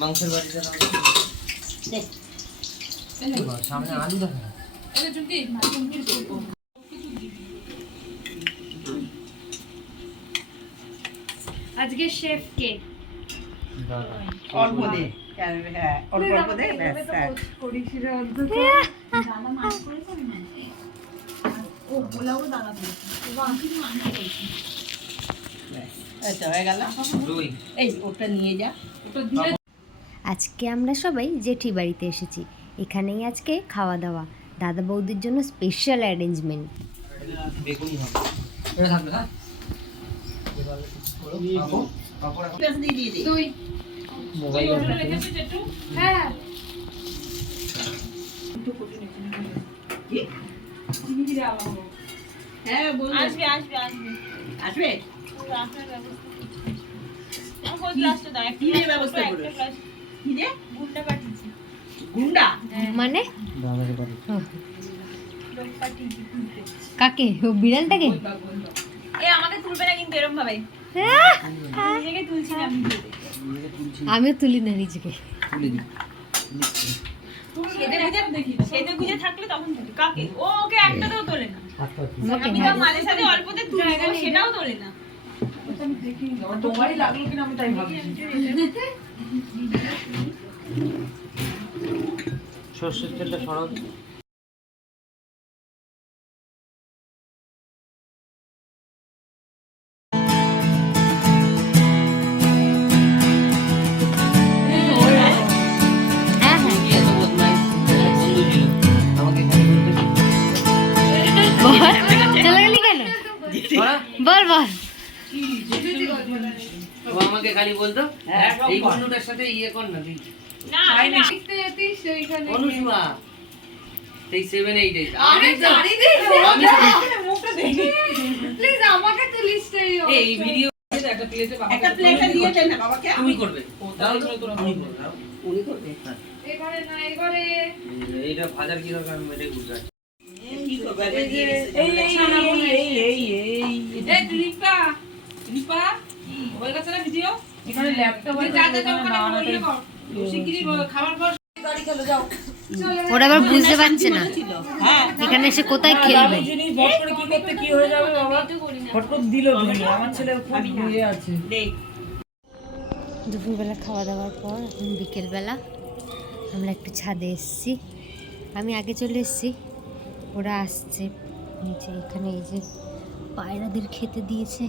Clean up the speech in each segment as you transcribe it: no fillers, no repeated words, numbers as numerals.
মাংসের বাড়িটা সামনে আলু দেখা আজকে শেফ কে অল্প দে হ্যাঁ অল্প দে ব্যাস দাদা মাছ করেছেন না ও পোলাও দাদা করেছেন বাকি মাছ করেছেন আচ্ছা হয়ে গেল এই ওটা নিয়ে যা ওটা দিয়ে আজকে আমরা সবাই জেঠি বাড়িতে এসেছি। এখানেই আজকে খাওয়া দাওয়া, দাদা বৌদির জন্য স্পেশাল অ্যারেঞ্জমেন্ট। বেগুনি হবে এটা থাকবে না দিয়ে দিয়ে দে তুই মোবাইল রেখেছিস একটু হ্যাঁ চিনি দিয়ে আলো হ্যাঁ বল আসবে আসবে আসবে আসবে রাখার ব্যবস্থা করছি ওই গ্লাসটা দাও কি এর ব্যবস্থা করো কি রে গুড়টা কাটিছি গুন্ডা মানে দাদাকে বাড়ি লোক কাটিছি তুলতে কাকে? ও বিড়ালটাকে? এ আমাকে তুলবে না কিন্তু এরকম ভাবে নিজেকে তুলছি না ভিডিওতে আমিও তুলি না নিজেকে। তুলে দিই সেদে গুজে থাকলে তখন তুলি কাকে ও ওকে একটাতেও তোলে না আমাকে আমি তো মাঝে সাথে অল্পতে তুলি ও সেটাও তোলে না তোমারই লাগলো কিনা আমি তাই ভাবছি সর্ষের তেলটা সরাও হ্যাঁ হ্যাঁ এত বদমাইশ বন্ধু ছিল আমাকে খালি বলতে বল, চলে গেলি কেন? সরা বল বল। ও আমাকে খালি বলতো এই বন্ধুটার সাথে ইয়ে কর না তুই না দেখতে যেতিস সেইখানে অনুষ্মা এই 7-8 আরে জানি দিস আমি মুখটা দেখি প্লিজ আমাকে তুলিস এই ভিডিও একটা প্লেটে দিয়ে দে না বাবাকে তুমি করবে দাও তুমি করবে দাও উনি করবে এবারে না এবারে এইটা ভাজার কি দরকার আমি এটাই বুঝতে পারছি কি করবে এই দীপা দীপা ওই কাছে না ভিডিও এখানে ল্যাপটপে যা যা যা ওখানে ইয়ে কর শিগগিরই খাবার কর গাড়ি খেলো যাও ওরা আবার বুঝতে পারছে না হ্যাঁ এখানে এসে কোথায় খেলবে। জিনিস বট করে কি করতে কি হয়ে যাবে বাবা ফট করে দিল ধরে আমার ছেলে খুব ইয়ে আছে দেখ দুপুরবেলা খাওয়া দাওয়ার পর এখন বিকেলবেলা আমরা একটু ছাদে এসেছি। আমি আগে চলে এসেছি, ওরা আসছে নিচে। এখানে এই যে পায়রাদের খেতে দিয়েছে,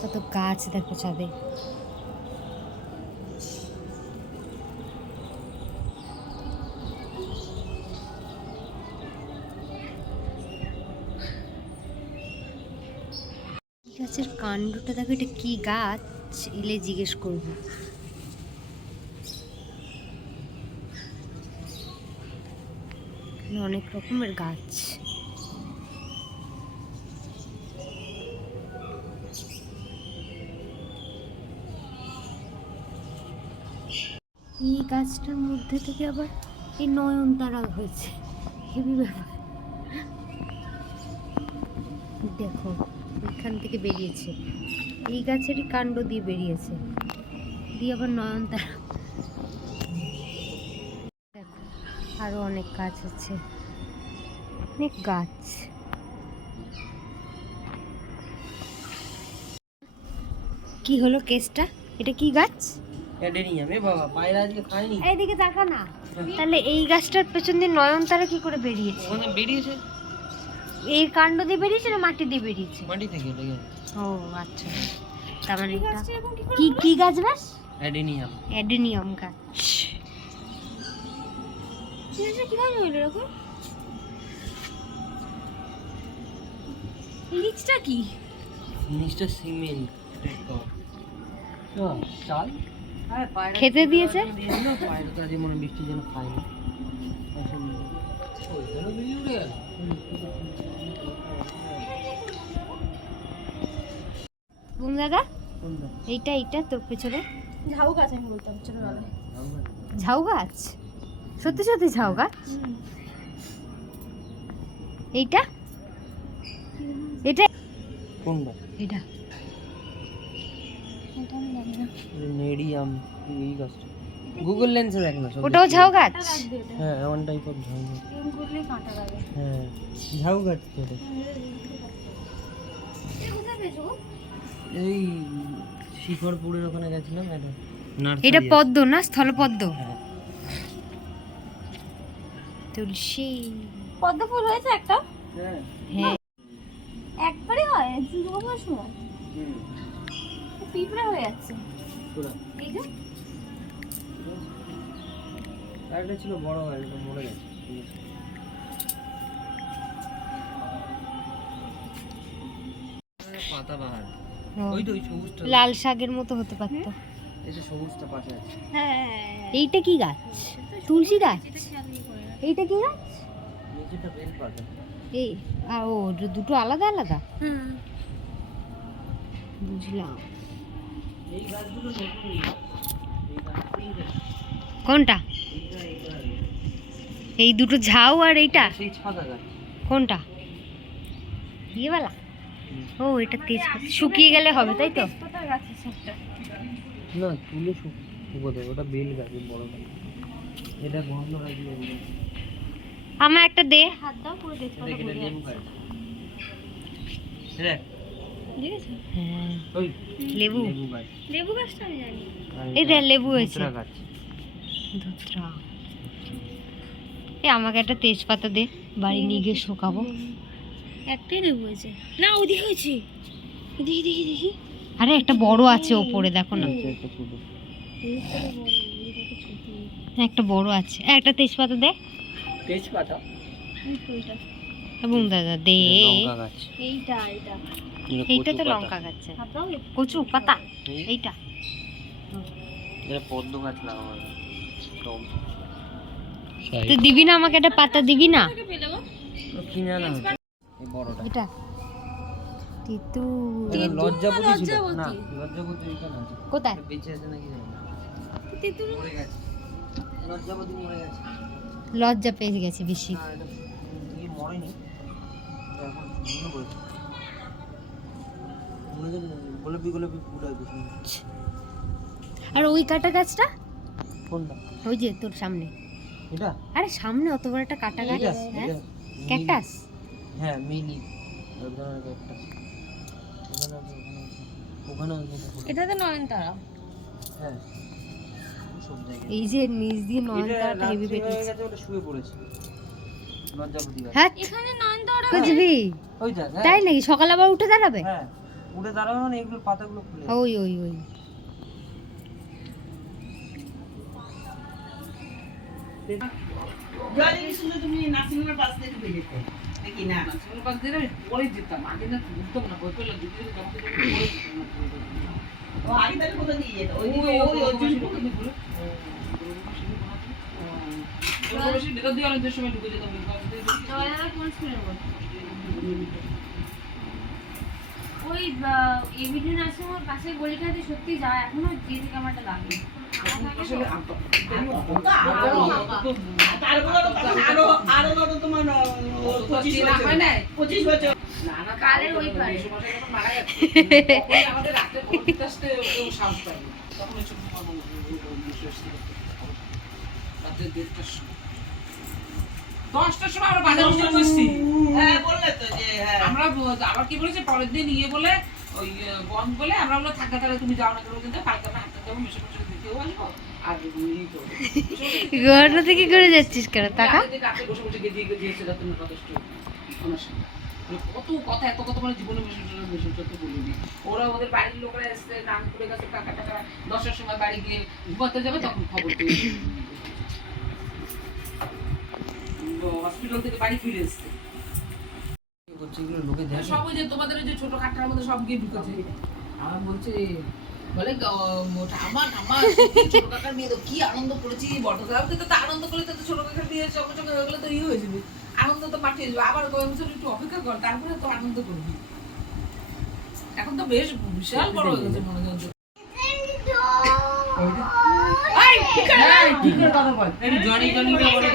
কত গাছ দেখো ছাদে। গাছের কাণ্ডটা দেখো, এটা কি গাছ এলে জিজ্ঞেস করবো। এখানে অনেক রকমের গাছ। এই গাছটার মধ্যে থেকে আবার এই নয়নতারা হয়েছে, হেভি ব্যাপার। দেখো এখান থেকে বেরিয়েছে, এই গাছেরই কাণ্ড দিয়ে বেরিয়েছে, দিয়ে আবার নয়নতারা। দেখো আরো অনেক গাছ আছে, অনেক গাছ। কি হলো কেসটা? এটা কি গাছ? অ্যাডেনিয়াম এ বাবা পায়রা আজকে খায়নি এইদিকে তাকা না। তাহলে এই গাছটার পেছন দিয়ে নয়নতারা কি করে বেরিয়েছে? ওখানে বেরিয়েছে এই কাণ্ড দিয়ে বেরিয়েছে না মাটি দিয়ে বেরিয়েছে? মাটি থেকে লেগে ও আচ্ছা, তার মানে এটা কি কি গাছ? বাস অ্যাডেনিয়াম অ্যাডেনিয়াম গাছ। কিভাবে হইলো এরকম নিচটা কি জিনিসটা সিমেন্ট চাল খেতে দিয়েছে। পায়রা তো আজকে মনে বৃষ্টির জন্য খায়নি বুম দাদা এইটা এইটা তোর পেছনে ঝাউ গাছ আমি বলতাম ছোটবেলায় ঝাউ গাছ? সত্যি সত্যি ঝাউ গাছ? এইটা এটা কোনটা এটা এটা আমি জানি না। নেডিয়াম এই গাছটা গুগল লেন্সে দেখ না সব ওটাও ঝাউ গাছ? হ্যাঁ এমন টাইপ অফ ঝাউ গাছ। এরকম করলে কাঁটা লাগে। হ্যাঁ ঝাউ গাছ তো এটা। কোথায় পেয়েছো গো? এই শিখরপুরের ওখানে গেছিলাম এটা নার্সারি এটা আছে। পদ্ম না, স্থলপদ্ম? হ্যাঁ। তুলসী। পদ্ম ফুল হয়েছে একটা? হ্যাঁ হ্যাঁ একবারই হয় দুর্গাপূজার সময় হুম পিঁপড়ে হয়ে যাচ্ছে। পুরা এই যে আরেকটা ছিল বড় হয় এটা মরে গেছে পাতা বাহার ওই তো ওই সবুজটা লাল শাকের মতো হতে পারতো। এই যে সবুজটা পাশে আছে হ্যাঁ এইটা কি গাছ? তুলসী গাছ? এইটা কি গাছ? নিচেটা বেল পাতা এই ও দুটো আলাদা আলাদা? বুঝলাম। এই গাছগুলো নতুন এই গাছ কোনটা? এই দুটো ঝাউ আর এইটা সেই ছাদা গাছ কোনটা? ইয়েওয়ালা? ও এটা তেজপাতা, শুকিয়ে গেলে হবে তাই তো? তেজপাতার গাছ আছে একটা। না তুলে শুকো দেয় ওটা বেল গাছ বড় গাছ এটা গন্ধ রাখবে আমার একটা দে। হাত দাও পুরো তেজপাতা এটা পড়ে লেবু যাচ্ছে। গাছ দেখ দেখেছো? হ্যাঁ ওই লেবু। লেবু গাছ লেবু গাছটা আমি জানি। আর এই এটা দেখ লেবু হয়েছে। ধুতরা গাছ ধুতরা। এ আমাকে একটা তেজপাতা দে, বাড়ি নিয়ে গিয়ে শুকাবো। একটাই লেবু হয়েছে না, ওদিকে হয়েছে। দেখি দেখি দেখি। আরে একটা বড় আছে ওপরে দেখো না। আচ্ছা, একটা ছোট একটা বড় আছে, একটা তেজপাতা দে। তেজপাতা ওইটা এবং দাদা দে। লঙ্কা গাছ এইটা এইটা এইটা তো কচু পাতা। লঙ্কা গাছ। হাত দাও। কচু পাতা এই এইটা। এটা পদ্ম গাছ লাগাবো টম তুই দিবি না আমাকে একটা পাতা দিবি না? পেলে গো কিনে আনা হয়েছে এই বড়টা এটা তিতু এটা লজ্জাপতি ছিল লজ্জাপতি। না লজ্জাপতি এখানে আছে কোথায়? এটা বেঁচে আছে নাকি জানি না। তিতুর মরে গেছে লজ্জাপতি মরে গেছে লজ্জা পেয়ে গেছে বেশি। না এটা দিয়ে মরেনি এটা এখন ভেঙে পড়েছে মরে গেছে গোলাপি গোলাপি ফুল আছে শুনছি। আর ওই কাটা গাছটা কোনটা ওই যে তোর সামনে, এটা আরে সামনে অত বড় একটা কাটা গাছ। এটা হ্যাঁ এটা ক্যাকটাস। হ্যাঁ মিনি এক ধরনের ক্যাকটাস ওখানে আছে এটাতে নয়নতারা। হ্যাঁ সব জায়গায় এই যে নিচ দিয়ে নয়নতারাটা হেভি রাত্রি হয়ে পেটেছে। গেছে ওটা শুয়ে পড়েছে লজ্জাপতি গাছ হ্যাঁ এখানে নয়নতারা খুঁজবি? ওই দেখ হ্যাঁ তাই নাকি? সকালে আবার উঠে দাঁড়াবে? হ্যাঁ উঠে দাঁড়াবে মানে এগুলোর পাতাগুলো খুলে যাবে। ওই ওই ওই নার্সিংহোমের পাশ দিয়ে আমি পরে যেতাম, আগে না বুঝতাম না, ভয় পেলাম দিদি যখন থেকে পরে যেতাম না। ওই ভেতর দিয়ে অনেকদের সময় ঢুকে যেতাম জয়দাদা কোন স্কুলের বল? ওই এবিডি নার্সিং হোমের পাশে গলিটাতে সত্যি যায় এখনো জিডি ক্যামেরাটা লাগে। আসলে কালের ওই পারে। আমাদের রাত্রে পড়তে কেউ সাহস পায়নি, তখন ওই ছোট রাত্রে 1:30টার সময় 10টার সময় আমরা বাজার বুঝে বসছি। আমরা আবার কি বলেছে পরের দিন ইয়ে বলে ওই বন্ধ বলে আমরা বলে থাকা তাহলে তুমি যাও না কেন কিন্তু কালকে আমরা হাঁটতে যাবো মেশো মেশো দিতেও আসবো আর ইয়ে করবো। ঘরটা থেকে করে যাচ্ছিস কেন? টাকা রাতে বসে বসে গেদিয়ে গেদিয়েছে রাতে যথেষ্ট ওনার সাথে মানে কত কথা এত কথা মানে জীবনে মেশো তো বলিনি। ওরা ওদের বাড়ির লোকরা এসছে গান করে গেছে টাকা টাকা 10টার সময় বাড়ি গিয়ে ঘুমাতে যাবে তখন খবর পেয়ে হসপিটাল থেকে বাড়ি ফিরে এসছে। করছে এগুলো লোকে দেখে সব ওই যে তোমাদের ওই যে ছোট কাঠটার মধ্যে সব গিয়ে ঢুকেছে। আমার বলছে বলে আমার আমার ছোট কাকার মেয়ে তো কি আনন্দ করেছি বড় কাকাকে তো আনন্দ করলে তো ছোট কাকার বিয়ে চোখে চোখে হয়ে গেলে তো ইয়ে হয়ে যাবে, আনন্দ তো মাঠিয়ে যাবে। আবার কয়েক বছর একটু অপেক্ষা কর তারপরে তো আনন্দ করবি। এখন তো বেশ বিশাল বড় হয়ে গেছে মনে হচ্ছে। ঠিক করে কথা বল এই জনি জনি কে বলে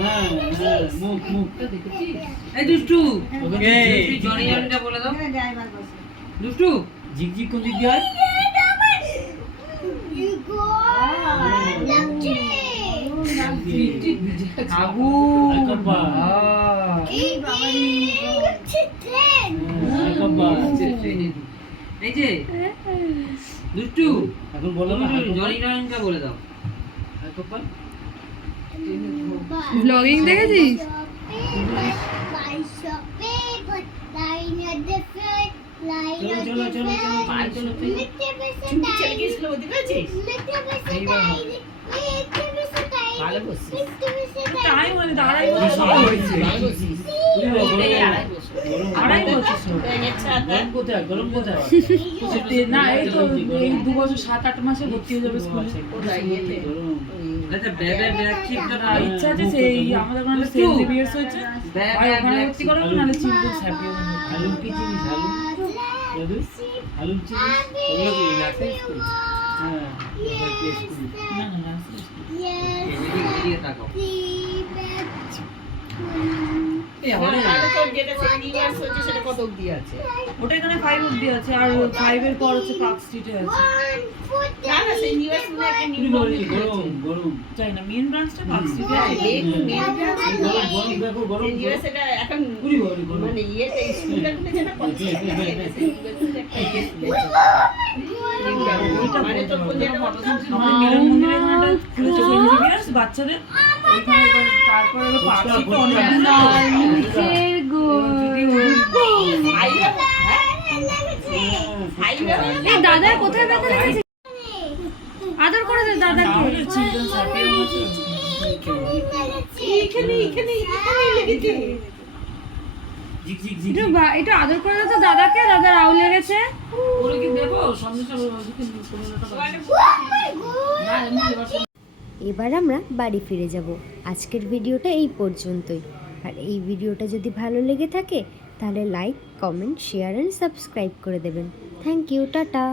হ্যাঁ হ্যাঁ মুখ মুখ দেখেছিস? এই দুষ্টু, ওকে তুই জনি জনিটা বলে দাও। এখানে ড্রাইভার বসে দুষ্টু, ঝিকঝিক কোন দিক দিয়ে হয়? আগুন। আকাব্বা। এই বাবারি আকাব্বা। এই যে দুষ্টু, এখন বলো না জনি জনিটা বলে দাও। আকাব্বা। ব্লগিং দেখেছিস? চলো চলো চলো চলো চলো চুপি চলে গেছিল ওদিকে আছিস ভালো বসছিস। টাইম মানে দাঁড়াই আড়াই বছর গরম কোথায় গরম কোথায় না এই তো এই 2 বছর 7-8 মাসে ভর্তি হয়ে যাবে স্কুলে আচ্ছা বেবে ব্যাগ চিপটা না ইচ্ছা আছে সেই আমাদের ওখানে সেল ডিভিয়ার্স হয়েছে ভাই ওখানে ভর্তি করাবো নাহলে চিলড্রেন্স হ্যাপি আলু কি চিনিস আলু? দাদু আলু চিনি ওগুলো কি নার্সারি স্কুল? হ্যাঁ স্কুল না না না এদিকে তাকাও। যেটা ইউনিভার্স হচ্ছে সেটা কত অবধি আছে ওটা এখানে 5 অবধি আছে আর 5 এর পর হচ্ছে পার্ক স্ট্রিটে আছে না না সেই ইউনিভার্স মনে একটা নিউ গরম গরম চাই না মেইন ব্রাঞ্চটা পার্ক স্ট্রিটে আছে গরম দেখো গরম ইউনিভার্স এটা এখন পুরি গরম গরম মানে ইয়েতে স্কুলটা যেটা করছে মানে তো যেটা আমাদের মিলন মন্দিরে এখানে একটা খুলেছে সেল ডিভিয়ার্স বাচ্চাদের ওইখানে তারপরে হলো পার্ক স্ট্রিটে অনেক এই দাদার কোথায় ব্যথা লেগেছে? আদর করে দে দাদাকে। চিলড্রেন্স হ্যাপি হচ্ছে এখানে লেগেছে ঝিক ঝিক ঝিক একটু আদর করে দে তো দাদাকে, দাদার আউ লেগেছে। ওরে কি দেবো সন্দেশটা ওদিকে কোনোটা না এমনি এবার এবার আমরা বাড়ি ফিরে যাব। আজকের ভিডিওটা এই পর্যন্তই। আর এই ভিডিওটা যদি ভালো লেগে থাকে তাহলে like, comment, share and subscribe করে দেবেন। Thank you, tata.